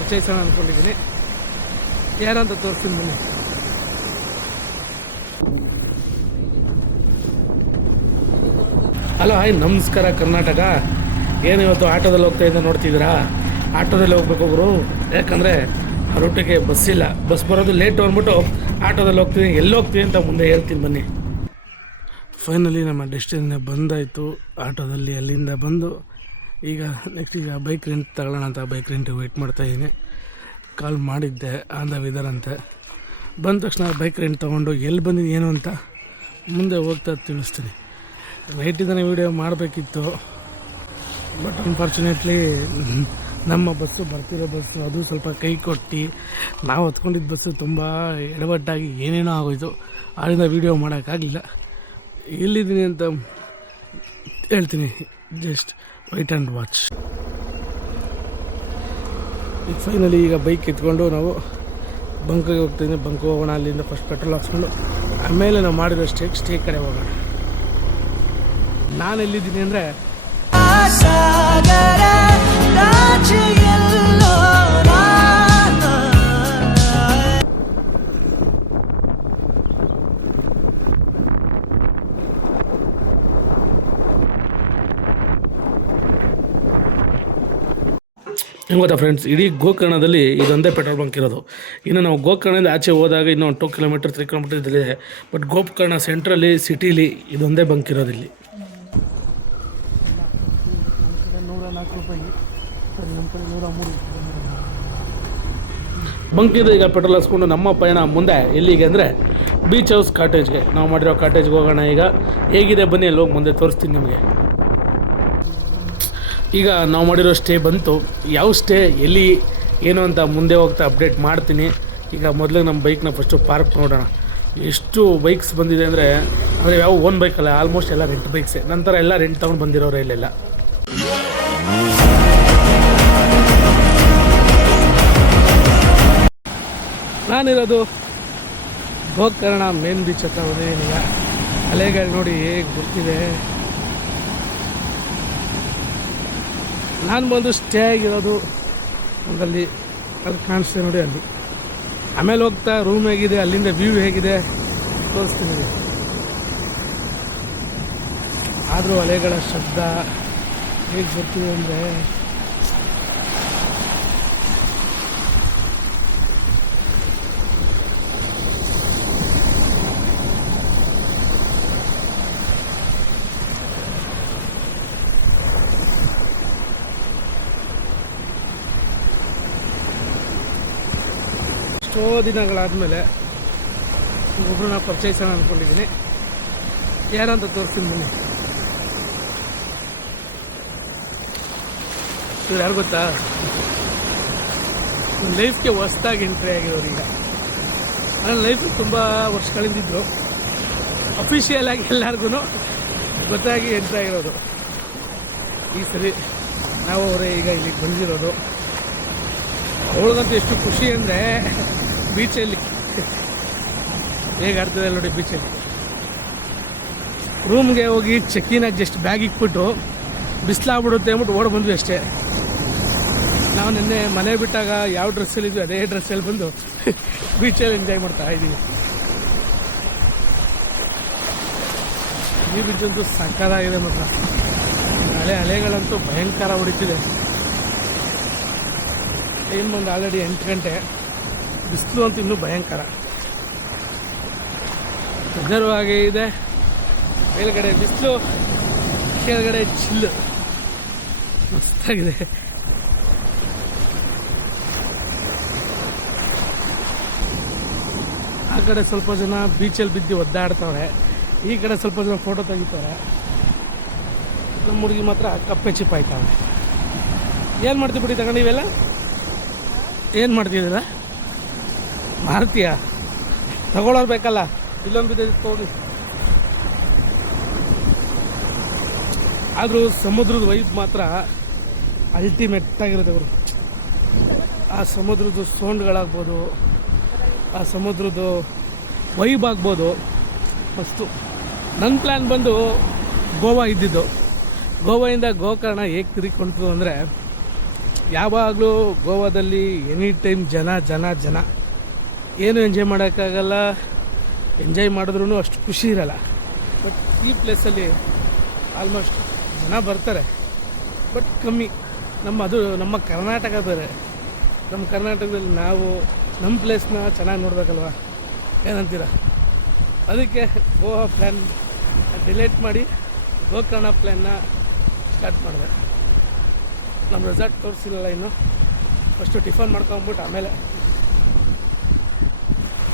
ಪರಿಚಯಿಸೋಣ ಅಂದ್ಕೊಂಡಿದ್ದೀನಿ. ಯಾರಂತ ತೋರಿಸ್ತೀನಿ ಬನ್ನಿ. ಹಲೋ ಹಾಯ್, ನಮಸ್ಕಾರ ಕರ್ನಾಟಕ. ಏನು ಇವತ್ತು ಆಟೋದಲ್ಲಿ ಹೋಗ್ತಾ ಇದ್ದ ನೋಡ್ತಿದ್ದೀರಾ? ಆಟೋದಲ್ಲಿ ಹೋಗ್ಬೇಕು ಒಬ್ಬರು, ಯಾಕಂದರೆ ರೂಟಿಗೆ ಬಸ್ ಇಲ್ಲ. ಬಸ್ ಬರೋದು ಲೇಟು ಅಂದ್ಬಿಟ್ಟು ಆಟೋದಲ್ಲಿ ಹೋಗ್ತೀನಿ. ಎಲ್ಲಿ ಹೋಗ್ತೀನಿ ಅಂತ ಮುಂದೆ ಹೇಳ್ತೀನಿ ಬನ್ನಿ. ಫೈನಲಿ ನಮ್ಮ ಡೆಸ್ಟಿನೇಷನ್ ಬಂದಾಯಿತು ಆಟೋದಲ್ಲಿ. ಅಲ್ಲಿಂದ ಬಂದು ಈಗ ನೆಕ್ಸ್ಟ್ ಬೈಕ್ ರೆಂಟ್ ತಗೊಳ್ಳೋಣ ಅಂತ ಬೈಕ್ ರೆಂಟಿಗೆ ವೆಯ್ಟ್ ಮಾಡ್ತಾಯಿದ್ದೀನಿ. ಕಾಲ್ ಮಾಡಿದ್ದೆ ಆನ್ ದ ವೆದರ್ ಅಂತ. ಬಂದ ತಕ್ಷಣ ಬೈಕ್ ರೆಂಟ್ ತೊಗೊಂಡು ಎಲ್ಲಿ ಬಂದಿದ್ದು ಏನು ಅಂತ ಮುಂದೆ ಹೋಗ್ತಾ ತಿಳಿಸ್ತೀನಿ. ನೈಟಿಂದನೇ ವೀಡಿಯೋ ಮಾಡಬೇಕಿತ್ತು, ಬಟ್ ಅನ್ಫಾರ್ಚುನೇಟ್ಲಿ ನಮ್ಮ ಬಸ್ಸು ಬರ್ತಿರೋ ಬಸ್ಸು ಅದು ಸ್ವಲ್ಪ ಕೈ ಕೊಟ್ಟು ನಾವು ಹತ್ಕೊಂಡಿದ್ದ ಬಸ್ಸು ತುಂಬ ಎಡವಟ್ಟಾಗಿ ಏನೇನೋ ಆಗೋಯ್ತು. ಆದ್ದರಿಂದ ವೀಡಿಯೋ ಮಾಡೋಕ್ಕಾಗಲಿಲ್ಲ. ಎಲ್ಲಿದ್ದೀನಿ ಅಂತ ಹೇಳ್ತೀನಿ, ಜಸ್ಟ್ ವೈಟ್ ಆ್ಯಂಡ್ ವಾಚ್. ಈಗ ಫೈನಲಿ ಈಗ ಬೈಕ್ ಎತ್ಕೊಂಡು ನಾವು ಬಂಕಿಗೆ ಹೋಗ್ತಿದ್ದೀನಿ. ಬಂಕ್ ಹೋಗೋಣ, ಅಲ್ಲಿಂದ ಫಸ್ಟ್ ಪೆಟ್ರೋಲ್ ಹಾಕ್ಸ್ಕೊಂಡು ಆಮೇಲೆ ನಾವು ಮಾಡಿರೋ ಸ್ಟೇ ಕಡೆ ಹೋಗೋಣ. ನಾನು ಎಲ್ಲಿದ್ದೀನಿ ಅಂದರೆ ಹೆಂಗೆ ಗೊತ್ತಾ ಫ್ರೆಂಡ್ಸ್, ಇಡೀ ಗೋಕರ್ಣದಲ್ಲಿ ಇದೊಂದೇ ಪೆಟ್ರೋಲ್ ಬಂಕ್ ಇರೋದು. ಇನ್ನು ನಾವು ಗೋಕರ್ಣದಿಂದ ಆಚೆ ಹೋದಾಗ ಇನ್ನೂ 2 ಕಿಲೋಮೀಟರ್ 3 ಕಿಲೋಮೀಟರ್ ಇದಲ್ಲಿದೆ. ಬಟ್ ಗೋಕರ್ಣ ಸೆಂಟ್ರಲ್ಲಿ ಸಿಟಿಲಿ ಇದೊಂದೇ ಬಂಕ್ ಇರೋದು. ಇಲ್ಲಿ ಬಂಕಿಂದ ಈಗ ಪೆಟ್ರೋಲ್ ಹಾಕ್ಸ್ಕೊಂಡು ನಮ್ಮ ಪಯಣ ಮುಂದೆ ಎಲ್ಲಿಗೆ ಅಂದರೆ ಬೀಚ್ ಹೌಸ್ ಕಾಟೇಜ್ಗೆ. ನಾವು ಮಾಡಿರೋ ಕಾಟೇಜ್ಗೆ ಹೋಗೋಣ. ಈಗ ಹೇಗಿದೆ ಬನ್ನಿ, ಅಲ್ಲಿ ಹೋಗಿ ಮುಂದೆ ತೋರಿಸ್ತೀನಿ ನಿಮಗೆ. ಈಗ ನಾವು ಮಾಡಿರೋ ಸ್ಟೇ ಬಂತು. ಯಾವ ಸ್ಟೇ ಎಲ್ಲಿ ಏನು ಅಂತ ಮುಂದೆ ಹೋಗ್ತಾ ಅಪ್ಡೇಟ್ ಮಾಡ್ತೀನಿ. ಈಗ ಮೊದಲು ನಮ್ಮ ಬೈಕ್ನ ಫಸ್ಟು ಪಾರ್ಕ್ ನೋಡೋಣ. ಎಷ್ಟು ಬೈಕ್ಸ್ ಬಂದಿದೆ ಅಂದರೆ ಯಾವ ಓನ್ ಬೈಕಲ್ಲ, ಆಲ್ಮೋಸ್ಟ್ ಎಲ್ಲ ರೆಂಟ್ ಬೈಕ್ಸೇ. ನಂತರ ಎಲ್ಲ ರೆಂಟ್ ತೊಗೊಂಡು ಬಂದಿರೋರು ಇಲ್ಲೆಲ್ಲ. ನಾನಿರೋದು ಗೋಕರ್ಣ ಮೇನ್ ಬೀಚ್ ಹತ್ರ ಹೋದಿದ್ದೀನಿ. ಈಗ ಅಲೆಗಳು ನೋಡಿ ಹೇಗೆ ಬರ್ತಿದೆ. ನಾನು ಬಂದು ಸ್ಟೇ ಆಗಿರೋದು ಒಂದಲ್ಲಿ, ಅದು ಕಾಣಿಸ್ತದೆ ನೋಡಿ ಅಲ್ಲಿ. ಆಮೇಲೆ ಹೋಗ್ತಾ ರೂಮ್ ಹೇಗಿದೆ, ಅಲ್ಲಿಂದ ವ್ಯೂ ಹೇಗಿದೆ ತೋರಿಸ್ತೀನಿ. ಆದರೂ ಅಲೆಗಳ ಶಬ್ದ ಹೇಗೆ ಬರ್ತಿದೆ ಅಂದರೆ ಎಷ್ಟೋ ದಿನಗಳಾದಮೇಲೆ ಒಬ್ಬರನ್ನ ಪರಿಚಯಿಸೋಣ ಅಂದ್ಕೊಂಡಿದ್ದೀನಿ. ಯಾರಂತ ತೋರಿಸ್ತೀನಿ ಬನ್ನಿ. ಇವ್ರು ಯಾರು ಗೊತ್ತಾ? ನನ್ನ ಲೈಫ್ಗೆ ಹೊಸ್ದಾಗಿ ಎಂಟ್ರಿ ಆಗಿರೋರು. ಈಗ ನನ್ನ ಲೈಫಿಗೆ ತುಂಬ ವರ್ಷಗಳಿಂದಿದ್ರು. ಅಫಿಷಿಯಲ್ ಆಗಿ ಎಲ್ಲರಿಗೂ ಗೊತ್ತಾಗಿ ಎಂಟ್ರಿ ಆಗಿರೋದು. ಈ ಸರಿ ನಾವು ಅವರೇ ಈಗ ಇಲ್ಲಿಗೆ ಬಂದಿರೋದು. ಅವಳಿಗಂತೂ ಎಷ್ಟು ಖುಷಿ ಅಂದರೆ ಬೀಚಲ್ಲಿ ಹೇಗೆ ಆಡ್ತದೆ ನೋಡಿ. ಬೀಚಲ್ಲಿ ರೂಮ್ಗೆ ಹೋಗಿ ಚೆಕ್ಕಿನಾಗಿ ಜಸ್ಟ್ ಬ್ಯಾಗ್ ಇಟ್ಬಿಟ್ಟು ಬಿಸಿಲಾಗ್ಬಿಡುತ್ತೆ ಅಂದ್ಬಿಟ್ಟು ಓಡಿ ಬಂದ್ವಿ ಅಷ್ಟೇ. ನಾವು ನಿನ್ನೆ ಮನೆ ಬಿಟ್ಟಾಗ ಯಾವ ಡ್ರೆಸ್ಸಲ್ಲಿದ್ವಿ ಅದೇ ಡ್ರೆಸ್ಸಲ್ಲಿ ಬಂದು ಬೀಚಲ್ಲಿ ಎಂಜಾಯ್ ಮಾಡ್ತಾ ಇದ್ದೀವಿ. ಈ ಬೀಚ್ ಅಂತೂ ಸಕ್ಕತ್ತಾಗಿದೆ ಮಾತ್ರ. ಅಲೆಗಳಂತೂ ಭಯಂಕರ ಹೊಡಿತಿದೆ. ಟೈಮ್ ಬಂದು ಆಲ್ರೆಡಿ 8 ಗಂಟೆ. ಬಿಸಿಲು ಅಂತೂ ಇನ್ನೂ ಭಯಂಕರ. ವೆದರು ಹಾಗೆ ಇದೆ. ಮೇಲ್ಗಡೆ ಬಿಸಿಲು, ಕೆಳಗಡೆ ಚಿಲ್ಲು, ಮಸ್ತಾಗಿದೆ. ಆ ಕಡೆ ಸ್ವಲ್ಪ ಜನ ಬೀಚಲ್ಲಿ ಬಿದ್ದು ಒದ್ದಾಡ್ತವ್ರೆ, ಈ ಕಡೆ ಸ್ವಲ್ಪ ಜನ ಫೋಟೋ ತೆಗಿತಾರೆ. ನಮ್ಮ ಹುಡುಗಿ ಮಾತ್ರ ಕಪ್ಪೆ ಚಿಪ್ಪಾಯ್ತವೆ. ಏನು ಮಾಡ್ತೀವಿ ಬಿಡಿ ತಗೊಂಡು ಇವೆಲ್ಲ? ಏನು ಮಾಡ್ತಿದ್ದೀರ? ಮಾರ್ತೀಯ? ತಗೊಳ್ಳೋರು ಬೇಕಲ್ಲ, ಇಲ್ಲೊಂದು ಬಿದ್ದಿದ್ದು ತಗೊಳ್ಳಿ. ಆದರೂ ಸಮುದ್ರದ ವೈಬ್ ಮಾತ್ರ ಅಲ್ಟಿಮೇಟ್ ಆಗಿರುತ್ತೆ ಅವರು. ಆ ಸಮುದ್ರದ್ದು ಸೌಂಡ್ಗಳಾಗ್ಬೋದು, ಆ ಸಮುದ್ರದ್ದು ವೈಬ್ ಆಗ್ಬೋದು ಮಸ್ತು. ನನ್ನ ಪ್ಲ್ಯಾನ್ ಬಂದು ಗೋವಾ ಇದ್ದಿದ್ದು. ಗೋವಾದಿಂದ ಗೋಕರ್ಣ ಹೇಗೆ ತಿರುಗಿಕೊಂಡಿತು ಅಂದರೆ ಯಾವಾಗಲೂ ಗೋವಾದಲ್ಲಿ ಎನಿ ಟೈಮ್ ಜನ ಜನ ಜನ, ಏನು ಎಂಜಾಯ್ ಮಾಡೋಕ್ಕಾಗಲ್ಲ. ಎಂಜಾಯ್ ಮಾಡಿದ್ರೂ ಅಷ್ಟು ಖುಷಿ ಇರಲ್ಲ. ಬಟ್ ಈ ಪ್ಲೇಸಲ್ಲಿ ಆಲ್ಮೋಸ್ಟ್ ಜನ ಬರ್ತಾರೆ, ಬಟ್ ಕಮ್ಮಿ. ನಮ್ಮ ಕರ್ನಾಟಕ ಬೇರೆ. ನಮ್ಮ ಕರ್ನಾಟಕದಲ್ಲಿ ನಾವು ನಮ್ಮ ಪ್ಲೇಸ್ನ ಚೆನ್ನಾಗಿ ನೋಡ್ಬೇಕಲ್ವ, ಏನಂತೀರ? ಅದಕ್ಕೆ ಗೋವಾ ಪ್ಲ್ಯಾನ್ ಡಿಲೇಟ್ ಮಾಡಿ ಗೋಕರ್ಣ ಪ್ಲ್ಯಾನ್ನ ಸ್ಟಾರ್ಟ್ ಮಾಡಿದೆ. ನಮ್ಮ ರೆಸಾರ್ಟ್ ತೋರಿಸಿಲ್ಲ ಇನ್ನು. ಫಸ್ಟು ಟಿಫನ್ ಮಾಡ್ಕೊಂಬಿಟ್ಟು ಆಮೇಲೆ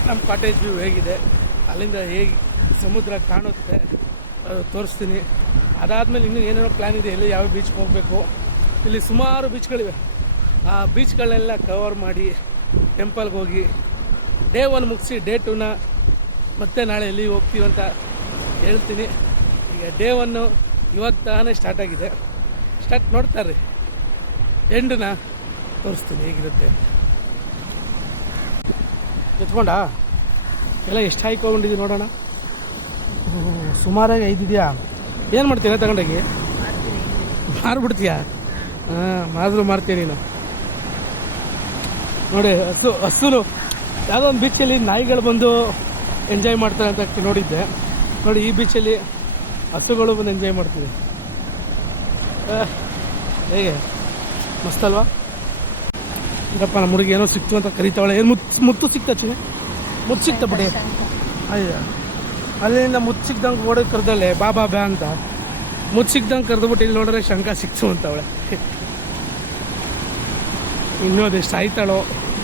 ನಮ್ಮ ಕಾಟೇಜ್ ವ್ಯೂ ಹೇಗಿದೆ, ಅಲ್ಲಿಂದ ಹೇಗೆ ಸಮುದ್ರ ಕಾಣುತ್ತೆ ಅದು ತೋರಿಸ್ತೀನಿ. ಅದಾದಮೇಲೆ ಇನ್ನೂ ಏನೇನೋ ಪ್ಲ್ಯಾನ್ ಇದೆ, ಎಲ್ಲಿ ಯಾವ ಬೀಚ್ಗೆ ಹೋಗಬೇಕು. ಇಲ್ಲಿ ಸುಮಾರು ಬೀಚ್ಗಳಿವೆ. ಆ ಬೀಚ್ಗಳನ್ನೆಲ್ಲ ಕವರ್ ಮಾಡಿ ಟೆಂಪಲ್ಗೆ ಹೋಗಿ ಡೇ 1 ಮುಗಿಸಿ ಡೇ 2ನ ಮತ್ತೆ ನಾಳೆ ಎಲ್ಲಿ ಹೋಗ್ತೀವಿ ಅಂತ ಹೇಳ್ತೀನಿ. ಈಗ ಡೇ 1 ಇವಾಗ ತಾನೇ ಸ್ಟಾರ್ಟ್ ಆಗಿದೆ. ಸ್ಟಾರ್ಟ್ ನೋಡ್ತಾರ್ರಿ, ಎಂಡನ್ನ ತೋರಿಸ್ತೀನಿ ಹೇಗಿರುತ್ತೆ ಅಂತ. ಎತ್ಕೊಂಡಾ ಎಲ್ಲ ಎಷ್ಟು ಹಾಯ್ಕೊಂಡಿದ್ದೀವಿ ನೋಡೋಣ. ಸುಮಾರಾಗಿ 5 ಇದೆಯಾ? ಏನು ಮಾಡ್ತೀರಾ ತಗೊಂಡೋಗಿ? ಮಾರ್ಬಿಡ್ತೀಯಾ? ಮಾರಿದ್ರು ಮಾರ್ತೀನಿ ನೀನು. ನೋಡಿ ಹಸುನು ಯಾವುದೋ ಒಂದು ಬೀಚಲ್ಲಿ ನಾಯಿಗಳು ಬಂದು ಎಂಜಾಯ್ ಮಾಡ್ತಾರೆ ಅಂತ ನೋಡಿದ್ದೆ. ನೋಡಿ ಈ ಬೀಚಲ್ಲಿ ಹಸುಗಳು ಬಂದು ಎಂಜಾಯ್ ಮಾಡ್ತಿದೆ. ಹೇಗೆ ಮಸ್ತಲ್ವಾ? ಇದಪ್ಪ ನಮ್ಮ ಹುಡುಗಿ ಏನೋ ಸಿಕ್ತು ಅಂತ ಕರಿತಾವಳೆ. ಏನು ಮುತ್ತು ಸಿಕ್ತ ಚಿನ್ನ? ಮುತ್ತು ಸಿಕ್ತ ಬಿಡಿ. ಅಯ್ಯ, ಅಲ್ಲಿಂದ ಮುತ್ತು ಸಿಕ್ದಂಗೆ ಓಡೋದು ಕರೆದಲ್ಲೇ ಬಾ ಅಂತ. ಮುತ್ತು ಸಿಕ್ದಂಗೆ ಕರೆದ್ಬಿಟ್ಟು ಇಲ್ಲಿ ನೋಡಿದ್ರೆ ಶಂಕ ಸಿಕ್ತು ಅಂತವಳೆ. ಇನ್ನೂ ಅದೆಷ್ಟು ಆಯ್ತಾಳೋ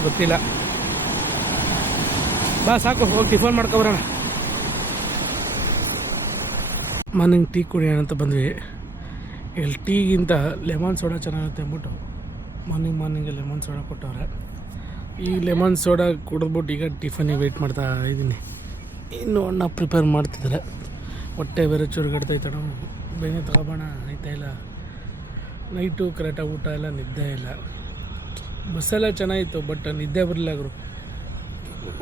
ಗೊತ್ತಿಲ್ಲ. ಬಾ ಸಾಕು, ಹೋಗಿ ಟಿಫನ್ ಮಾಡ್ಕೊಬರೋಣ. ಮಾರ್ನಿಂಗ್ ಟೀ ಕುಡಿಯೋಣ ಅಂತ ಬಂದ್ವಿ. ಇಲ್ಲಿ ಟೀಗಿಂತ ಲೆಮನ್ ಸೋಡಾ ಚೆನ್ನಾಗಿರುತ್ತೆ ಅಂದ್ಬಿಟ್ಟು ಮಾರ್ನಿಂಗೆ ಲೆಮನ್ ಸೋಡಾ ಕೊಟ್ಟವ್ರೆ. ಈ ಲೆಮನ್ ಸೋಡಾ ಕುಡಿದ್ಬಿಟ್ಟು ಈಗ ಟಿಫನಿಗೆ ವೆಯ್ಟ್ ಮಾಡ್ತಾ ಇದ್ದೀನಿ. ಇನ್ನೂ ಅಣ್ಣ ಪ್ರಿಪೇರ್ ಮಾಡ್ತಿದ್ದಾರೆ. ಹೊಟ್ಟೆ ಬೇರೆ ಚುರುಗಡ್ತೈತಣ. ಬೇನೆ ತಗೊಬೋಣ ಆಯ್ತಾ ಇಲ್ಲ. ನೈಟು ಕರೆಕ್ಟಾಗಿ ಊಟ ಎಲ್ಲ ನಿದ್ದೆ ಇಲ್ಲ. ಬಸ್ಸೆಲ್ಲ ಚೆನ್ನಾಗಿತ್ತು, ಬಟ್ ನಿದ್ದೆ ಬರಲಿಲ್ಲ ಗುರು.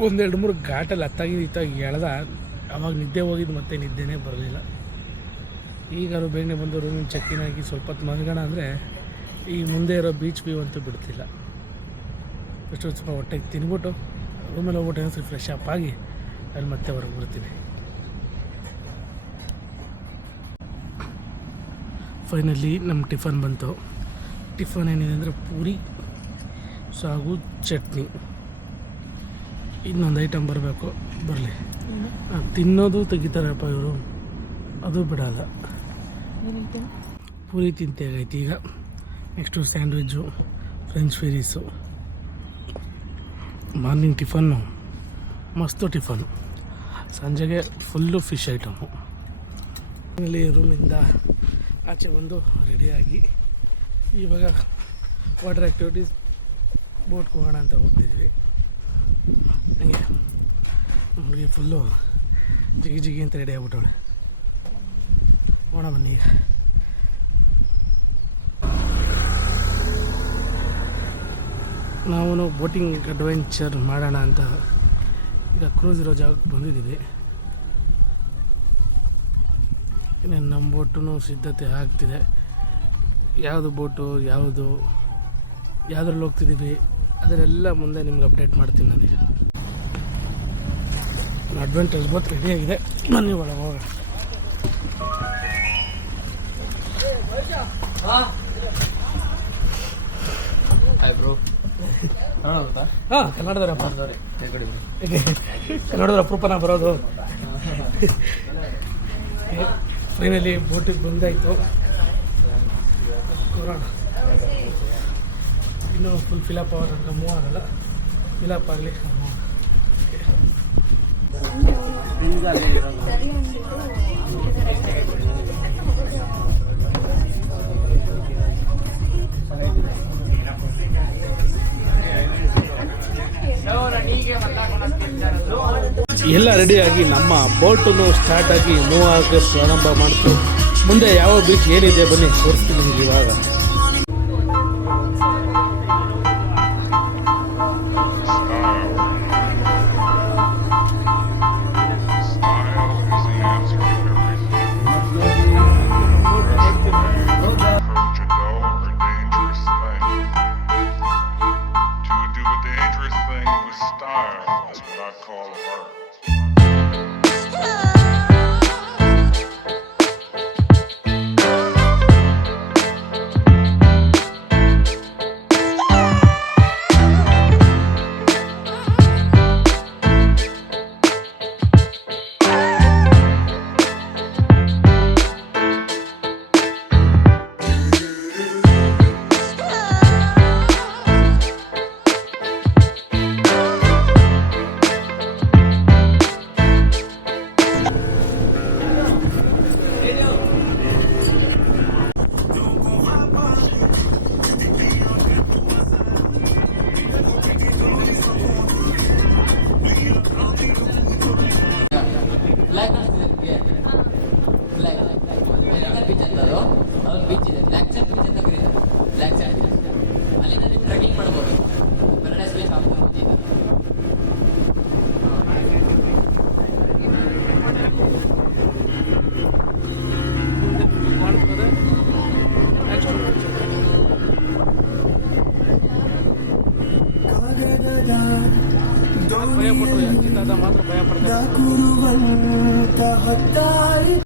1-2-3 ಘಾಟಲ್ಲಿ ಹತ್ತಾಗಿ ಎಳ್ದ. ಅವಾಗ ನಿದ್ದೆ ಹೋಗಿದ್ದು ಮತ್ತೆ ನಿದ್ದೆನೇ ಬರಲಿಲ್ಲ. ಈಗಾರು ಬೇಗನೆ ಬಂದು ರೂಮಿನ ಚೆಕ್ಕಿನ್ ಆಗಿ ಸ್ವಲ್ಪ ಹೊತ್ತು ಮಲ್ಗೋಣ ಅಂದರೆ ಈ ಮುಂದೆ ಇರೋ ಬೀಚ್ ವ್ಯೂ ಅಂತೂ ಬಿಡ್ತಿಲ್ಲ. ಅಷ್ಟು ಸ್ವಲ್ಪ ಹೊಟ್ಟೆಗೆ ತಿನ್ಬಿಟ್ಟು ರೂಮಲ್ಲಿ ಹೋಗ್ಬಿಟ್ಟು ಏನೋ ಫ್ರೆಶ್ ಅಪ್ ಆಗಿ ಅಲ್ಲಿ ಮತ್ತೆ ಹೊರಗೆ ಬರ್ತೀನಿ. ಫೈನಲಿ ನಮ್ಮ ಟಿಫನ್ ಬಂತು. ಟಿಫನ್ ಏನಿದೆ ಅಂದರೆ ಪೂರಿ, ಸಾಗು, ಚಟ್ನಿ. ಇನ್ನೊಂದು ಐಟಮ್ ಬರಬೇಕು, ಬರಲಿ. ತಿನ್ನೋದು ತೆಗಿತಾರಪ್ಪ ಇವರು, ಅದು ಬಿಡಲ್ಲ. ಪೂರಿ ತಿಂತಾಗೈತಿ ಈಗ. Next sandwich, french fries. Morning tiffin ಮಸ್ತು ಟಿಫನ್ನು. ಸಂಜೆಗೆ ಫುಲ್ಲು ಫಿಶ್ ಐಟಮು. ಇಲ್ಲಿ ರೂಮಿಂದ ಆಚೆ ಬಂದು ರೆಡಿಯಾಗಿ ಇವಾಗ ವಾಟರ್ ಆ್ಯಕ್ಟಿವಿಟೀಸ್ ಬೋಟ್ಗೆ ಹೋಗೋಣ ಅಂತ ಹೋಗ್ತಿದ್ವಿ. ಹಂಗೆ ಹುಡುಗಿ ಫುಲ್ಲು ಜಿಗಿ ಅಂತ ರೆಡಿ ಆಗ್ಬಿಟ್ಟವಳೆ. ಹೋಗೋಣ ಬನ್ನಿ. ಈಗ ನಾವು ಬೋಟಿಂಗ್ ಅಡ್ವೆಂಚರ್ ಮಾಡೋಣ ಅಂತ ಈಗ ಕ್ರೂಸ್ ಇರೋ ಜಾಗಕ್ಕೆ ಬಂದಿದ್ದೀವಿ. ಇನ್ನೇನು ನಮ್ಮ ಬೋಟು ಸಿದ್ಧತೆ ಆಗ್ತಿದೆ. ಯಾವುದು ಬೋಟು ಯಾವುದ್ರಲ್ಲಿ ಹೋಗ್ತಿದ್ದೀವಿ ಅದರೆಲ್ಲ ಮುಂದೆ ನಿಮ್ಗೆ ಅಪ್ಡೇಟ್ ಮಾಡ್ತೀನಿ ನನಗೆ. ಅಡ್ವೆಂಚರ್ ಬೋಟ್ ರೆಡಿಯಾಗಿದೆ, ಬನ್ನಿ ಒಳಗೆ ಹೋಗೋಣ. ಹಾಂ, ಕನ್ನಡದವರಪ್ಪ. ಕನ್ನಡದವ್ರ ಅಪರೂಪನ ಬರೋದು. ಫೈನಲಿ ಬೋಟಿಗೆ ಬಂದಾಯಿತು. ಕೊರೋಣ ಇನ್ನೂ ಫುಲ್ ಫಿಲಪ್ ಆಗೋ ತನಕ ಮೂವ್ ಆಗಲ್ಲ. ಫಿಲಪ್ ಆಗಲಿ. ಎಲ್ಲ ರೆಡಿಯಾಗಿ ನಮ್ಮ ಬೋಟನ್ನು ಸ್ಟಾರ್ಟ್ ಆಗಿ ಮೂವ್ ಆಗಿ ಪ್ರಾರಂಭ ಮಾಡ್ತು. ಮುಂದೆ ಯಾವ ಬೀಚ್ ಏನಿದೆ ಬನ್ನಿ ತೋರಿಸ್ತೀನಿ ಇವಾಗ. ಗುರುವಂತಹ ತಾಯಿ.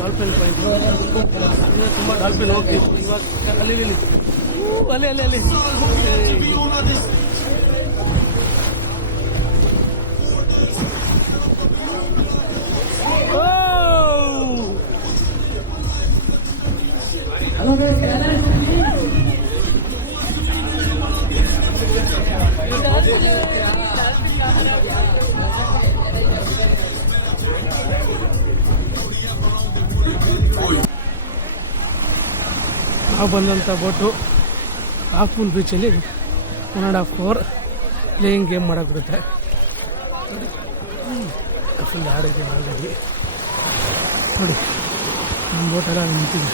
ಡಾಲ್ಫಿನ್ ಪಾಯಿಂಟ್ ತುಂಬ ಡಾಲ್ಫಿನ್ ಹೋಗ್ತೀವಿ ಇವಾಗ ಅಲ್ಲಿ ಅಲ್ಲಿ ನಾವು ಬಂದಂಥ ಬೋಟು ಹಾಫ್ ಮೂನ್ ಬೀಚಲ್ಲಿ 1.5 hour ಪ್ಲೇಯಿಂಗ್ ಗೇಮ್ ಮಾಡೋಕೆ ಬಿಡುತ್ತೆ. ಫುಲ್ ಆಡಿದೆ ಆಲ್ರೆಡಿ ನೋಡಿ, ನಮ್ಮ ಬೋಟೆಲ್ಲ ನಿಂತಿದೆ.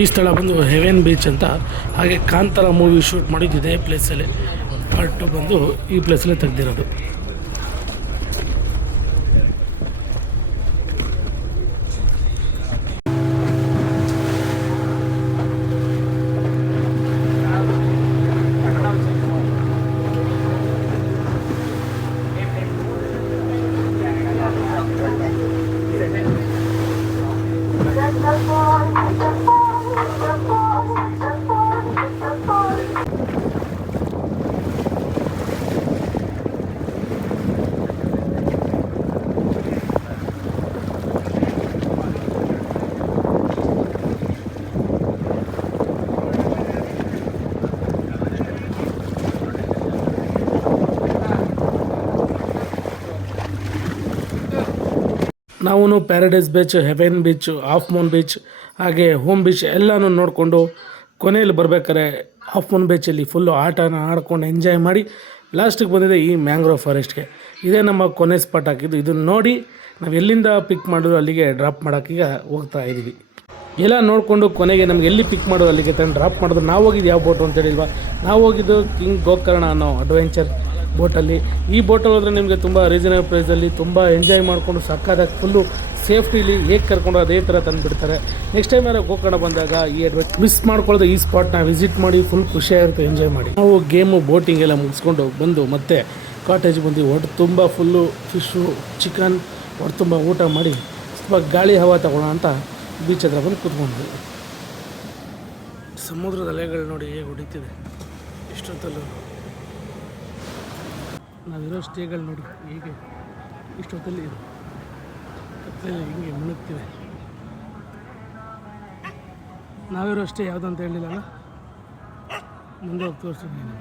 ಈ ಸ್ಥಳ ಬಂದು ಹೆವೆನ್ ಬೀಚ್ ಅಂತ. ಹಾಗೆ ಕಾಂತಾರ ಮೂವಿ ಶೂಟ್ ಮಾಡಿದ್ದು ಇದೇ ಪ್ಲೇಸಲ್ಲಿ. ಪಾರ್ಟ್ 2 ಬಂದು ಈ ಪ್ಲೇಸಲ್ಲೇ ತೆಗೆದಿರೋದು. ನಾವು paradise beach, Heaven beach, half Moon beach ಹಾಗೆ ಹೋಮ್ ಬೀಚ್ ಎಲ್ಲನೂ ನೋಡಿಕೊಂಡು ಕೊನೆಯಲ್ಲಿ ಬರ್ಬೇಕಾದ್ರೆ ಹಾಫ್ ಮೂನ್ ಬೀಚಲ್ಲಿ ಫುಲ್ಲು ಆಟನ ಆಡ್ಕೊಂಡು ಎಂಜಾಯ್ ಮಾಡಿ ಲಾಸ್ಟಿಗೆ ಬಂದಿದೆ ಈ ಮ್ಯಾಂಗ್ರೋವ್ ಫಾರೆಸ್ಟ್ಗೆ. ಇದೇ ನಮ್ಮ ಕೊನೆ ಸ್ಪಾಟ್ ಹಾಕಿದ್ದು. ಇದನ್ನು ನೋಡಿ ನಾವು ಎಲ್ಲಿಂದ ಪಿಕ್ ಮಾಡೋದು ಅಲ್ಲಿಗೆ ಡ್ರಾಪ್ ಮಾಡೋಕ್ಕೀಗ ಹೋಗ್ತಾ ಇದ್ದೀವಿ. ಎಲ್ಲ ನೋಡಿಕೊಂಡು ಕೊನೆಗೆ ನಮ್ಗೆ ಎಲ್ಲಿ ಪಿಕ್ ಮಾಡೋದು ಅಲ್ಲಿಗೆ ತಂದು ಡ್ರಾಪ್ ಮಾಡೋದು. ನಾವು ಹೋಗಿದ್ದು ಯಾವ ಬೋಟು ಅಂತೇಳಿಲ್ವಾ, ನಾವು ಹೋಗಿದ್ದು ಕಿಂಗ್ ಗೋಕರ್ಣ ಅನ್ನೋ ಅಡ್ವೆಂಚರ್ ಬೋಟಲ್ಲಿ. ಈ ಬೋಟಲ್ಲಿ ಹೋದರೆ ನಿಮಗೆ ತುಂಬ ರೀಸನೇಬಲ್ ಪ್ರೈಸಲ್ಲಿ ತುಂಬ ಎಂಜಾಯ್ ಮಾಡಿಕೊಂಡು ಸಕ್ಕತ್ತಾಗಿ ಫುಲ್ಲು ಸೇಫ್ಟಿಲಿ ಹೇಗೆ ಕರ್ಕೊಂಡು ಅದೇ ಥರ ತಂದುಬಿಡ್ತಾರೆ. ನೆಕ್ಸ್ಟ್ ಟೈಮ್ ಯಾರು ಗೋಕರ್ಣ ಬಂದಾಗ ಈ ಅಡ್ವೆಂಚರ್ ಮಿಸ್ ಮಾಡ್ಕೊಳ್ಳೋದು ಈ ಸ್ಪಾಟ್ನ ವಿಸಿಟ್ ಮಾಡಿ ಫುಲ್ ಖುಷಿಯಾಗಿರುತ್ತೆ, ಎಂಜಾಯ್ ಮಾಡಿ. ನಾವು ಗೇಮು ಬೋಟಿಂಗ್ ಎಲ್ಲ ಮುಗಿಸ್ಕೊಂಡು ಬಂದು ಮತ್ತೆ ಕಾಟೇಜ್ ಬಂದು ಹೊಟ್ಟೆ ತುಂಬ ಫುಲ್ಲು ಫಿಶ್ಶು, ಚಿಕನ್, ಹೊಟ್ಟೆ ತುಂಬ ಊಟ ಮಾಡಿ ಸ್ವಲ್ಪ ಗಾಳಿ ಹವಾ ತಗೊಳ್ಳೋಣ ಅಂತ ಬೀಚ್ ಹತ್ರ ಬಂದು ಕೂತ್ಕೊಂಡ್ವಿ. ಸಮುದ್ರದ ಅಲೆಗಳು ನೋಡಿ ಹೇಗೆ ಹೊಡಿತಿದೆ ಇಷ್ಟೊತ್ತಲ್ಲೂ. ನಾವಿರೋ ಸ್ಟೇಗಳು ನೋಡಿ ಹೇಗೆ ಇಷ್ಟೊತ್ತಲ್ಲಿ ಕತ್ತಲೆಯಲ್ಲಿ ಹಿಂಗೆ ಮುಳುಗ್ತಿವೆ. ನಾವಿರೋ ಸ್ಟೇ ಯಾವುದಂತ ಹೇಳಿಲ್ಲ, ಮುಂದೆ ಹೋಗಿ ತೋರಿಸ್ತೀನಿ.